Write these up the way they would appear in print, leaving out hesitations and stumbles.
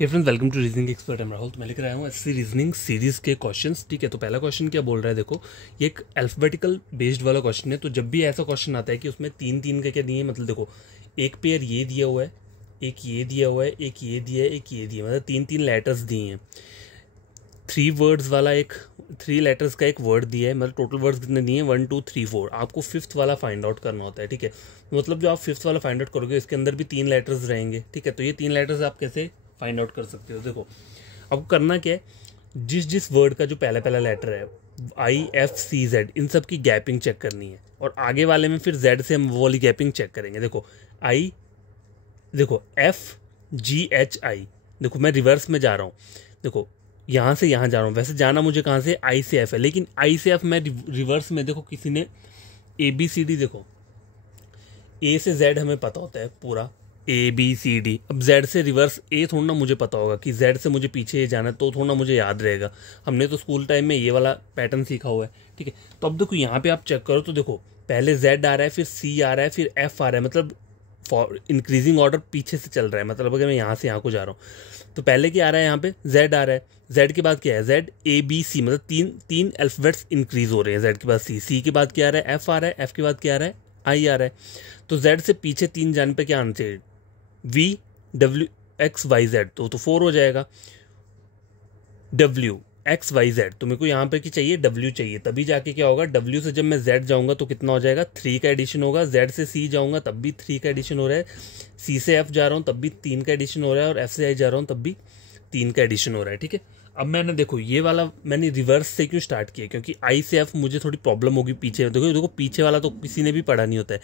Hey friends, welcome to reasoning expert. मैं राहुल। तो मैं लेकर आया हूँ एससी रीजनिंग सीरीज के क्वेश्चंस। ठीक है, तो पहला क्वेश्चन क्या बोल रहा है, देखो ये एक अल्फाबेटिकल बेस्ड वाला क्वेश्चन है। तो जब भी ऐसा क्वेश्चन आता है कि उसमें तीन तीन का क्या नहीं है, मतलब देखो एक पेयर ये दिया हुआ है, एक ये दिया हुआ है, एक ये दिया है, एक ये दिया, मतलब तीन तीन लेटर्स दिए हैं। थ्री वर्ड्स वाला एक, थ्री लेटर्स का एक वर्ड दिया है, मतलब टोटल वर्ड्स कितने दिए हैं, 1 2 3 4। आपको फिफ्थ वाला फाइंड आउट करना होता है। ठीक है, मतलब जो आप फिफ्थ वाला फाइंड आउट करोगे इसके अंदर भी तीन लेटर्स रहेंगे। ठीक है, तो ये तीन लेटर्स आप कैसे फाइंड आउट कर सकते हो। देखो आपको करना क्या है, जिस जिस वर्ड का जो पहला पहला लेटर है IFCZ, इन सब की गैपिंग चेक करनी है, और आगे वाले में फिर Z से हम वो वाली गैपिंग चेक करेंगे। देखो आई, देखो FGHI, देखो मैं रिवर्स में जा रहा हूँ। देखो यहाँ से यहाँ जा रहा हूँ, वैसे जाना मुझे कहाँ से, I से F है, लेकिन I से F मैं रिवर्स में, देखो किसी ने ABCD, देखो A से Z हमें पता होता है पूरा ABCD। अब Z से रिवर्स A थोड़ा ना मुझे पता होगा कि Z से मुझे पीछे जाना है, तो थोड़ा ना मुझे याद रहेगा। हमने तो स्कूल टाइम में ये वाला पैटर्न सीखा हुआ है। ठीक है, तो अब देखो यहाँ पे आप चेक करो, तो देखो पहले Z आ रहा है, फिर C आ रहा है, फिर F आ रहा है, मतलब इंक्रीजिंग ऑर्डर पीछे से चल रहा है। मतलब अगर मैं यहाँ से यहाँ को जा रहा हूँ तो पहले क्या आ रहा है, यहाँ पे Z आ रहा है, Z के बाद क्या है, ZABC, मतलब तीन तीन अल्फाबेट्स इंक्रीज हो रहे हैं। Z के बाद C के बाद क्या आ रहा है, F आ रहा है, F के बाद क्या आ रहा है, I आ रहा है। तो Z से पीछे तीन जाने पे क्या आना चाहिए, VWXYZ, तो 4 हो जाएगा। WXYZ, तो मेरे को यहाँ पे की चाहिए W चाहिए, तभी जाके क्या होगा, W से जब मैं Z जाऊंगा तो कितना हो जाएगा, 3 का एडिशन होगा। Z से C जाऊंगा तब भी 3 का एडिशन हो रहा है। C से F जा रहा हूँ तब भी 3 का एडिशन हो रहा है, और F से I जा रहा हूँ तब भी 3 का एडिशन हो रहा है। ठीक है, अब मैंने देखो ये वाला मैंने रिवर्स से क्यों स्टार्ट किया, क्योंकि I से F मुझे थोड़ी प्रॉब्लम होगी पीछे। देखो देखो पीछे वाला तो किसी ने भी पढ़ा नहीं होता है,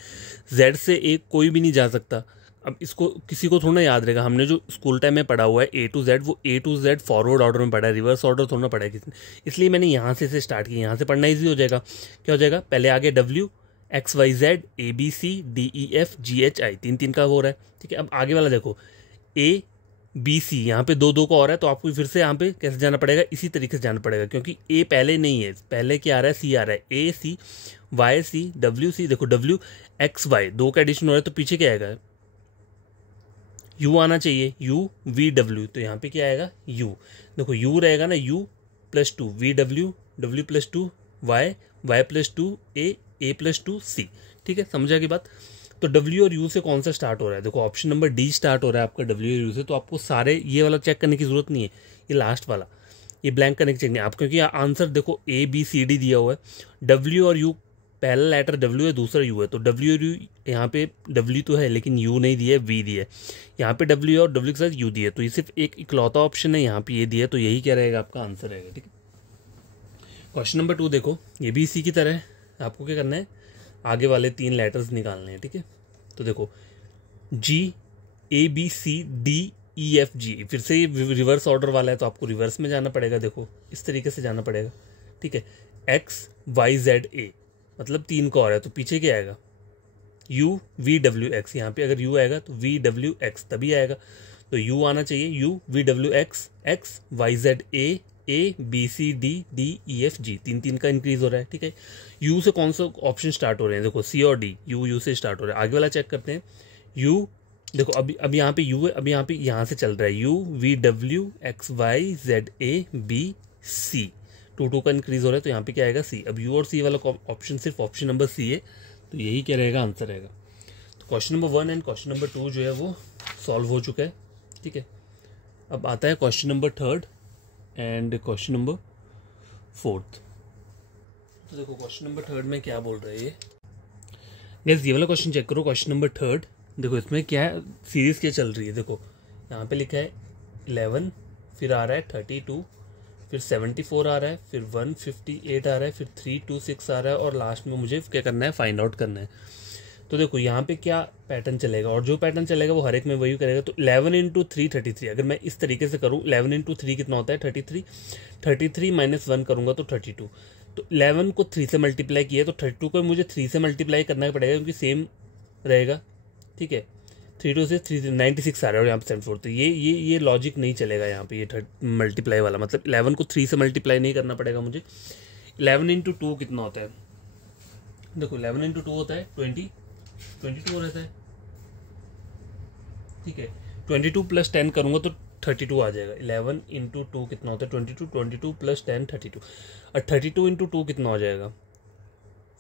Z से एक कोई भी नहीं जा सकता। अब इसको किसी को थोड़ा याद रहेगा, हमने जो स्कूल टाइम में पढ़ा हुआ है A to Z, वो A to Z forward order में पढ़ा है, रिवर्स ऑर्डर थोड़ा पढ़ा है किसी ने। इसलिए मैंने यहाँ से इसे स्टार्ट किया, यहाँ से पढ़ना ईजी हो जाएगा। क्या हो जाएगा, पहले आगे WXYZ ABCDEFGHI, तीन तीन का हो रहा है। ठीक है, अब आगे वाला देखो ABC, यहाँ पे दो दो का और है, तो आपको फिर से यहाँ पे कैसे जाना पड़ेगा, इसी तरीके से जाना पड़ेगा, क्योंकि A पहले नहीं है, पहले क्या आ रहा है, C आ रहा है, ACYC WC। देखो WXY दो का एडिशन हो रहा है, तो पीछे क्या आएगा, U आना चाहिए, UVW, तो यहाँ पे क्या आएगा, U। देखो U रहेगा ना, U + 2 VW, W + 2 Y, Y + 2 A + 2 C। ठीक है, समझा की बात। तो W और U से कौन सा स्टार्ट हो रहा है, देखो ऑप्शन नंबर D स्टार्ट हो रहा है आपका W और U से। तो आपको सारे ये वाला चेक करने की जरूरत नहीं है, ये लास्ट वाला, ये ब्लैंक करने की चेक नहीं आप, क्योंकि आंसर देखो ABCD दिया हुआ है। W और U, पहला लेटर W है, दूसरा U है, तो W और U, यहाँ पे W तो है लेकिन U नहीं दिया है, V दिया है। यहाँ पे W है और W के साथ U दिया है, तो ये सिर्फ एक इकलौता ऑप्शन है, यहाँ पे ये दिया है, तो यही क्या रहेगा, आपका आंसर रहेगा। ठीक है, क्वेश्चन नंबर 2 देखो, ये भी इसी की तरह है। आपको क्या करना है, आगे वाले तीन लेटर्स निकालने हैं। ठीक है, तो देखो GABCDEFG, फिर से ये रिवर्स ऑर्डर वाला है, तो आपको रिवर्स में जाना पड़ेगा। देखो इस तरीके से जाना पड़ेगा। ठीक है, XYZA, मतलब तीन का और है, तो पीछे क्या आएगा, UVWX। यहाँ पे अगर U आएगा तो VWX तभी आएगा, तो U आना चाहिए, UVWX XYZA ABCDDEFG, तीन तीन का इंक्रीज हो रहा है। ठीक है, U से कौन सा ऑप्शन स्टार्ट हो रहे हैं, देखो C और D, U से स्टार्ट हो रहा है। आगे वाला चेक करते हैं, U, देखो अब यहाँ पे U है, अब यहाँ पे यहाँ से चल रहा है, UVWXYZABC, 2 का इंक्रीज हो रहा है, तो यहाँ पे क्या आएगा, C। अब U और C वाला ऑप्शन सिर्फ ऑप्शन नंबर C है, तो यही क्या रहेगा, आंसर रहेगा। तो question number 1 and question number 2 जो है वो सॉल्व हो चुका है। ठीक है, अब आता है question number 3 and question number 4। तो देखो क्वेश्चन नंबर 3 में क्या बोल रहे हैं गाइस, ये वाला क्वेश्चन चेक करो, क्वेश्चन नंबर 3। देखो इसमें क्या है, सीरीज क्या चल रही है, देखो यहाँ पे लिखा है 11, फिर आ रहा है 32, फिर 74 आ रहा है, फिर 158 आ रहा है, फिर 326 आ रहा है, और लास्ट में मुझे क्या करना है, फाइंड आउट करना है। तो देखो यहाँ पे क्या पैटर्न चलेगा, और जो पैटर्न चलेगा वो हर एक में वही करेगा। तो 11 × 3 33, अगर मैं इस तरीके से करूँ, 11 × 3 कितना होता है, 33, 33 - 1 करूँगा तो 32। तो 11 को 3 से मल्टीप्लाई किया, तो 32 को मुझे 3 से मल्टीप्लाई करना पड़ेगा, क्योंकि सेम रहेगा। ठीक है, 3 2 से 3 96 आ रहा है, और यहाँ पे 74, तो ये लॉजिक नहीं चलेगा यहाँ पे, ये मल्टीप्लाई वाला, मतलब 11 को 3 से मल्टीप्लाई नहीं करना पड़ेगा मुझे। 11 × 2 कितना होता है, देखो 11 × 2 होता है 22 रहता है। ठीक है, 22 + 10 करूँगा तो 32 आ जाएगा। 11 इंटू 2 कितना होता है 22, 22 प्लस 10 32, और 32 इंटू 2 कितना हो जाएगा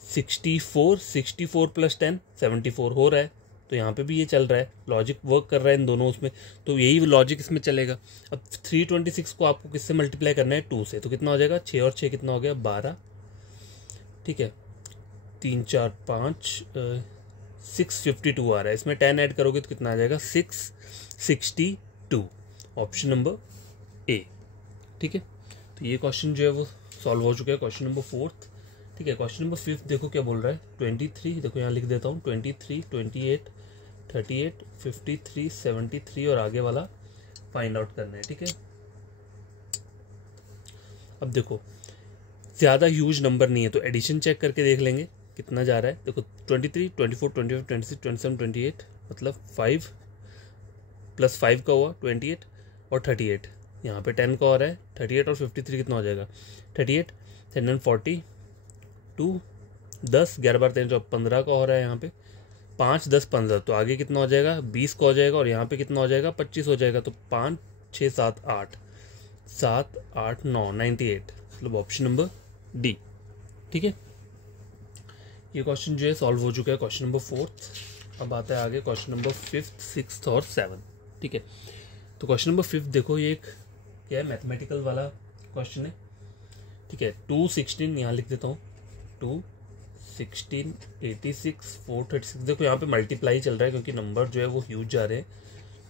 64, 64 प्लस 10 74 हो रहा है। तो यहाँ पे भी ये चल रहा है, लॉजिक वर्क कर रहा है इन दोनों उसमें, तो यही लॉजिक इसमें चलेगा। अब 326 को आपको किससे मल्टीप्लाई करना है 2 से, तो कितना हो जाएगा 6 और 6 कितना हो गया 12, ठीक है 3 4 5 652 आ रहा है। इसमें 10 ऐड करोगे तो कितना आ जाएगा 662, ऑप्शन नंबर ए, ठीक है। तो ये क्वेश्चन जो है वो सॉल्व हो चुका है, क्वेश्चन नंबर 4। ठीक है, क्वेश्चन नंबर 5 देखो क्या बोल रहा है 23, देखो यहाँ लिख देता हूँ 23, 28, 38, 53, 73 और आगे वाला फाइंड आउट करना है, ठीक है। अब देखो ज़्यादा ह्यूज नंबर नहीं है तो एडिशन चेक करके देख लेंगे कितना जा रहा है। देखो 23, 24, 25, 26, 27, 28 मतलब 5 प्लस 5 का हुआ 28 और 38, यहाँ पे 10 का हो रहा है 38 और 53 कितना हो जाएगा 38, 10 and 40 2 10 11 बार 13 15 का हो रहा है, यहाँ पे 5 10 15 तो आगे कितना हो जाएगा 20 का हो जाएगा, और यहाँ पे कितना हो जाएगा 25 हो जाएगा। तो 5 6 7 8 7 8 9 98, मतलब ऑप्शन नंबर डी, ठीक है। ये क्वेश्चन जो है सॉल्व हो चुका है, क्वेश्चन नंबर 4। अब आता है आगे क्वेश्चन नंबर 5, 6 और 7, ठीक है। तो क्वेश्चन नंबर 5 देखो ये एक क्या है मैथमेटिकल वाला क्वेश्चन है, ठीक है। 2 16 यहाँ लिख देता हूँ 2 16 86 436, देखो यहाँ पे मल्टीप्लाई चल रहा है क्योंकि नंबर जो है वो ह्यूज जा रहे हैं,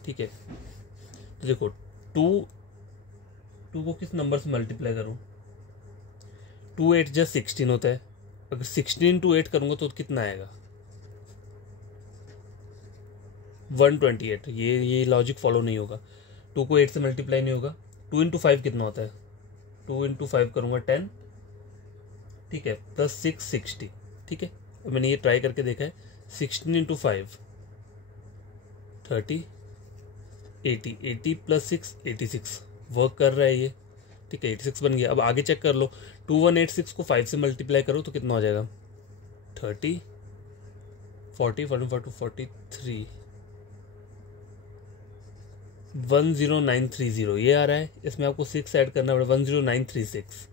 ठीक है। तो देखो 2 को किस नंबर से मल्टीप्लाई करूँ 2 8 जा 16 होता है, अगर 16 to 8 करूँगा तो कितना आएगा 128, ये लॉजिक फॉलो नहीं होगा, 2 को 8 से मल्टीप्लाई नहीं होगा। 2 into 5 कितना होता है 2 into 5 करूँगा 10, ठीक है, प्लस 6 60, ठीक है। और मैंने ये ट्राई करके देखा है 16 into 5 30 80 80 प्लस 6 86 वर्क कर रहा है ये, ठीक है 86 बन गया। अब आगे चेक कर लो 2186 को 5 से मल्टीप्लाई करो तो कितना हो जाएगा 30 40 44 43 10930 ये आ रहा है, इसमें आपको 6 ऐड करना पड़ेगा 10936,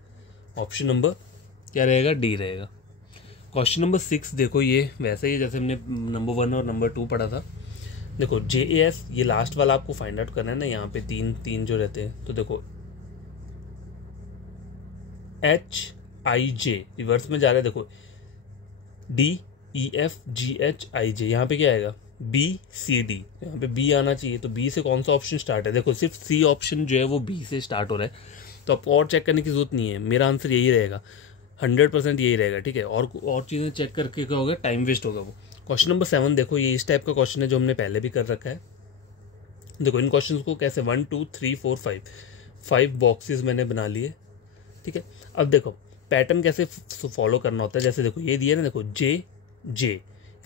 ऑप्शन नंबर क्या रहेगा डी रहेगा। क्वेश्चन नंबर 6 देखो ये वैसे ही जैसे हमने नंबर 1 और नंबर 2 पढ़ा था। देखो JAS ये लास्ट वाला आपको फाइंड आउट करना है ना, यहाँ पे तीन जो रहते हैं, तो देखो HIJ रिवर्स में जा रहा है, देखो DEFGHIJ, यहाँ पे क्या आएगा BCD, यहाँ पे B आना चाहिए, तो B से कौन सा ऑप्शन स्टार्ट है, देखो सिर्फ C ऑप्शन जो है वो B से स्टार्ट हो रहा है, तो आपको और चेक करने की जरूरत नहीं है, मेरा आंसर यही रहेगा 100% यही रहेगा, ठीक है। और चीज़ें चेक करके क्या होगा टाइम वेस्ट होगा वो। क्वेश्चन नंबर 7 देखो ये इस टाइप का क्वेश्चन है जो हमने पहले भी कर रखा है। देखो इन क्वेश्चंस को कैसे 1 2 3 4 5 बॉक्सेस मैंने बना लिए, ठीक है। अब देखो पैटर्न कैसे फॉलो करना होता है, जैसे देखो ये दिया ना, देखो जे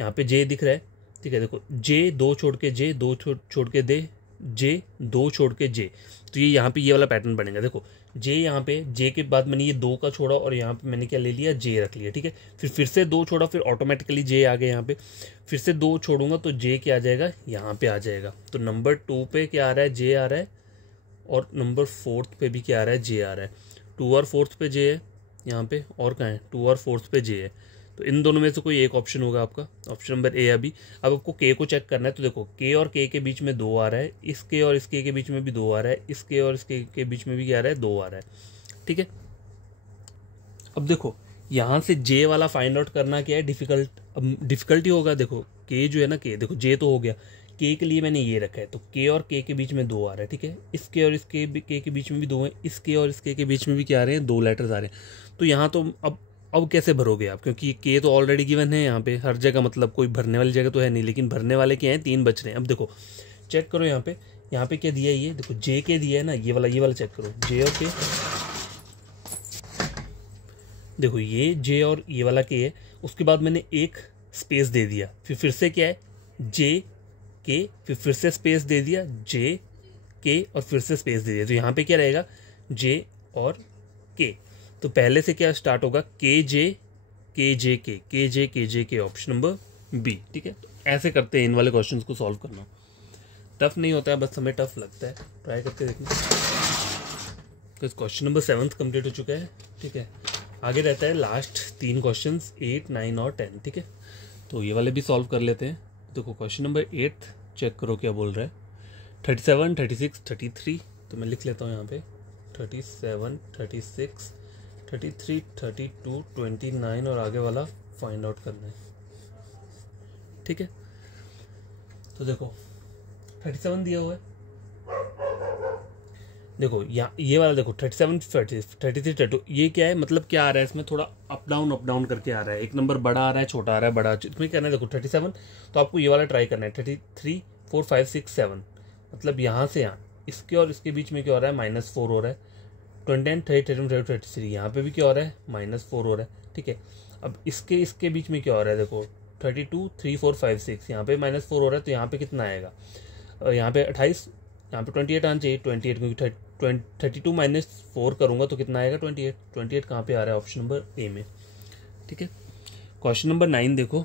यहाँ पे जे दिख रहा है, ठीक है। देखो जे 2 छोड़ के जे 2 छोड़ के दे जे 2 छोड़ के जे, तो ये यहाँ पे ये वाला पैटर्न बनेगा। देखो जे यहाँ पे जे के बाद मैंने ये 2 का छोड़ा और यहाँ पे मैंने क्या ले लिया जे रख लिया, ठीक है। फिर से 2 छोड़ा, फिर ऑटोमेटिकली जे आ गया यहाँ पे, फिर से 2 छोड़ूंगा तो जे क्या आ जाएगा यहाँ पे आ जाएगा। तो नंबर 2 पे क्या आ रहा है जे आ रहा है, और नंबर 4 पे भी क्या आ रहा है जे आ रहा है। 2 और 4 पे जे है यहाँ पे, और कहाँ है 2 और 4 पे जे है, तो इन दोनों में से कोई एक ऑप्शन होगा आपका, ऑप्शन नंबर ए अभी। अब आपको के को चेक करना है, तो देखो के और के बीच में 2 आ रहा है, इस के और इस के बीच में भी 2 आ रहा है, इस के और इस के बीच में भी क्या आ रहा है 2 आ रहा है, ठीक है। अब देखो यहाँ से जे वाला फाइंड आउट करना क्या है डिफिकल्ट, अब डिफिकल्टी होगा। देखो के जो है ना के, देखो जे तो हो गया, के लिए मैंने ये रखा है, तो के और के बीच में 2 आ रहा है, ठीक है। इसके और इसके के बीच में भी 2 है, इसके और इसके के बीच में भी क्या आ रहे हैं 2 लेटर्स आ रहे हैं। तो यहाँ तो अब कैसे भरोगे आप, क्योंकि के तो ऑलरेडी गिवन है यहाँ पे हर जगह, मतलब कोई भरने वाली जगह तो है नहीं, लेकिन भरने वाले क्या हैं 3 बच रहे हैं। अब देखो चेक करो यहाँ पे क्या दिया है, ये देखो जे के दिया है ना, ये वाला चेक करो जे और के, देखो ये जे और ये वाला के है, उसके बाद मैंने एक स्पेस दे दिया, फिर से क्या है जे के, फिर से स्पेस दे दिया जे के, और फिर से स्पेस दे दिया, तो यहाँ पे क्या रहेगा जे और के। तो पहले से क्या स्टार्ट होगा के जे के, ऑप्शन नंबर बी, ठीक है। तो ऐसे करते हैं इन वाले क्वेश्चंस को सॉल्व करना। टफ नहीं होता है, बस हमें टफ लगता है। ट्राई करके देखना। तो इस क्वेश्चन नंबर 7 कंप्लीट हो चुका है, ठीक है। आगे रहता है लास्ट 3 क्वेश्चन 8, 9 और 10, ठीक है। तो ये वाले भी सॉल्व कर लेते हैं। देखो क्वेश्चन नंबर 8 चेक करो क्या बोल रहा है। 37, 36, 33, तो मैं लिख लेता हूँ यहाँ पे 37, 36, 33, 32, 29 और आगे वाला फाइंड आउट करना है, ठीक है। तो देखो 37 दिया हुआ है, देखो यहाँ ये वाला देखो 37, 33, 32, ये क्या है, मतलब क्या आ रहा है इसमें, थोड़ा अप डाउन करके आ रहा है। एक नंबर बड़ा आ रहा है, छोटा आ रहा है, बड़ा। इसमें क्या है, देखो 37, तो आपको ये वाला ट्राई करना है। 33, 4, 5, 6, 7, मतलब यहाँ से यहाँ इसके और इसके बीच में क्या हो रहा है, -4 हो रहा है। 29, 30, 31, 33, यहाँ पे भी क्या हो रहा है, -4 हो रहा है, ठीक है। अब इसके बीच में क्या हो रहा है, देखो 32, 3, 4, 5, 6, यहाँ पे -4 हो रहा है, तो यहाँ पे कितना आएगा, यहाँ पे 28, यहाँ पे 28 आना चाहिए। 28 क्योंकि 32 - 4 करूँगा तो कितना आएगा, 28। 28 कहाँ पे आ रहा है, ऑप्शन नंबर ए में, ठीक है। क्वेश्चन नंबर 9 देखो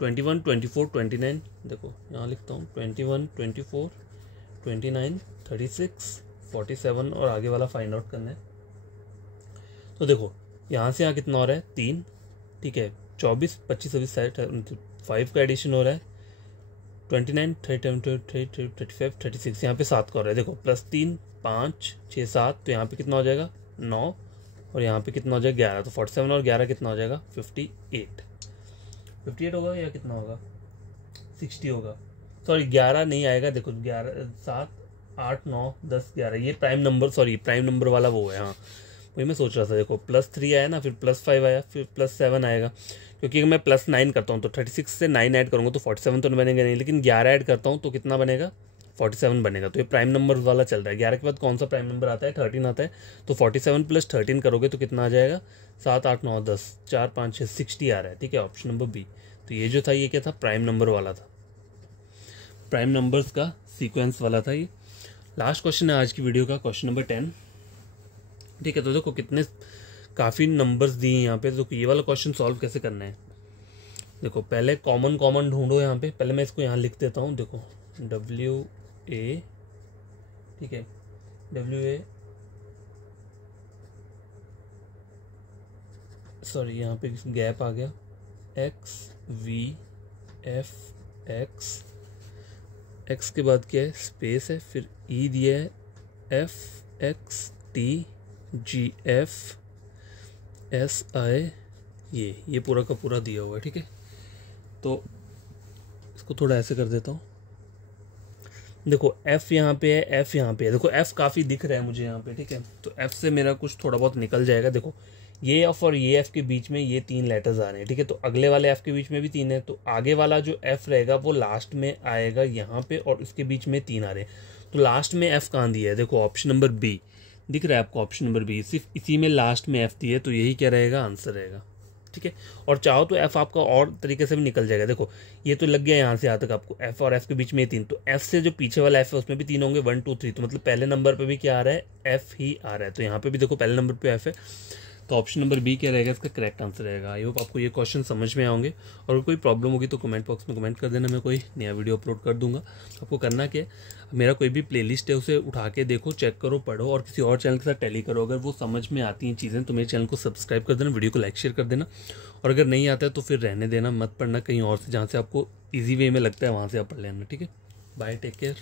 21, 24, 29, देखो यहाँ लिखता हूँ 21, 24, 29, 36, 47 और आगे वाला फाइंड आउट करना है। तो देखो यहाँ से यहाँ कितना हो रहा है, 3, ठीक है। 24, 25, 26, 5 का एडिशन हो रहा है। 29, 30, 35, 36, यहाँ पे 7 का हो रहा है। देखो +3, 5, 6, 7, तो यहाँ पे कितना हो जाएगा, 9, और यहाँ पे कितना हो जाएगा, 11। तो 47 और 11 कितना हो जाएगा, 58 होगा या कितना होगा, 60 होगा। सॉरी 11 नहीं आएगा, देखो 11, 7, 8, 9, 10, 11, ये प्राइम नंबर वाला वो है। हाँ वही मैं सोच रहा था। देखो +3 आया ना, फिर +5 आया, फिर +7 आएगा, क्योंकि अगर मैं +9 करता हूँ तो 36 से 9 ऐड करूँगा तो 47 तो बनेगा नहीं, लेकिन 11 ऐड करता हूँ तो कितना बनेगा, 47 बनेगा। तो ये प्राइम नंबर वाला चल रहा है। 11 के बाद कौन सा प्राइम नंबर आता है, 13 आता है। तो 47 + 13 करोगे तो कितना आ जाएगा, 7, 8, 9, 10, 4, 5, 6, 60 आ रहा है, ठीक है। Option number B. तो ये जो था ये क्या था, प्राइम नंबर वाला था, प्राइम नंबर्स का सीक्वेंस वाला था ये। लास्ट क्वेश्चन है आज की वीडियो का, क्वेश्चन नंबर 10, ठीक है। तो देखो कितने काफ़ी नंबर्स दिए यहाँ पे। तो ये वाला क्वेश्चन सॉल्व कैसे करना है, देखो पहले कॉमन ढूंढो यहाँ पे। पहले मैं इसको यहाँ लिख देता हूँ, देखो WA, ठीक है, WA, सॉरी यहाँ पे गैप आ गया, X के बाद क्या है, स्पेस है, फिर E दिया है, FXTGFSI, ये पूरा का पूरा दिया हुआ है, ठीक है। तो इसको थोड़ा ऐसे कर देता हूँ। देखो F यहाँ पे है, F यहाँ पे है, देखो F काफ़ी दिख रहा है मुझे यहाँ पे, ठीक है। तो F से मेरा कुछ थोड़ा बहुत निकल जाएगा। देखो ये F और ये F के बीच में ये 3 लेटर्स आ रहे हैं, ठीक है। तो अगले वाले F के बीच में भी 3 है, तो आगे वाला जो F रहेगा वो लास्ट में आएगा यहाँ पे, और उसके बीच में 3 आ रहे हैं। तो लास्ट में F कहाँ दिया है, देखो ऑप्शन नंबर बी दिख रहा है आपको, ऑप्शन नंबर बी, सिर्फ इसी में लास्ट में F दिया है, तो यही क्या रहेगा, आंसर रहेगा, ठीक है। और चाहो तो F आपका और तरीके से भी निकल जाएगा। देखो ये तो लग गया यहाँ से यहाँ तक आपको, F और F के बीच में 3, तो F से जो पीछे वाला F है उसमें भी 3 होंगे, 1, 2, 3, तो मतलब पहले नंबर पे भी क्या आ रहा है, F ही आ रहा है। तो यहाँ पे भी देखो पहले नंबर पे F है, तो ऑप्शन नंबर बी क्या रहेगा, इसका करेक्ट आंसर रहेगा। आई होप आपको ये क्वेश्चन समझ में आएंगे, और कोई प्रॉब्लम होगी तो कमेंट बॉक्स में कमेंट कर देना, मैं कोई नया वीडियो अपलोड कर दूंगा। आपको करना क्या है, मेरा कोई भी प्लेलिस्ट है उसे उठा के देखो, चेक करो, पढ़ो, और किसी और चैनल के साथ टैली करो। अगर वो समझ में आती हैं चीज़ें तो मेरे चैनल को सब्सक्राइब कर देना, वीडियो को लाइक शेयर कर देना, और अगर नहीं आता है तो फिर रहने देना, मत पढ़ना, कहीं और से जहाँ से आपको ईजी वे में लगता है वहाँ से आप पढ़ लेना, ठीक है। Bye, take care.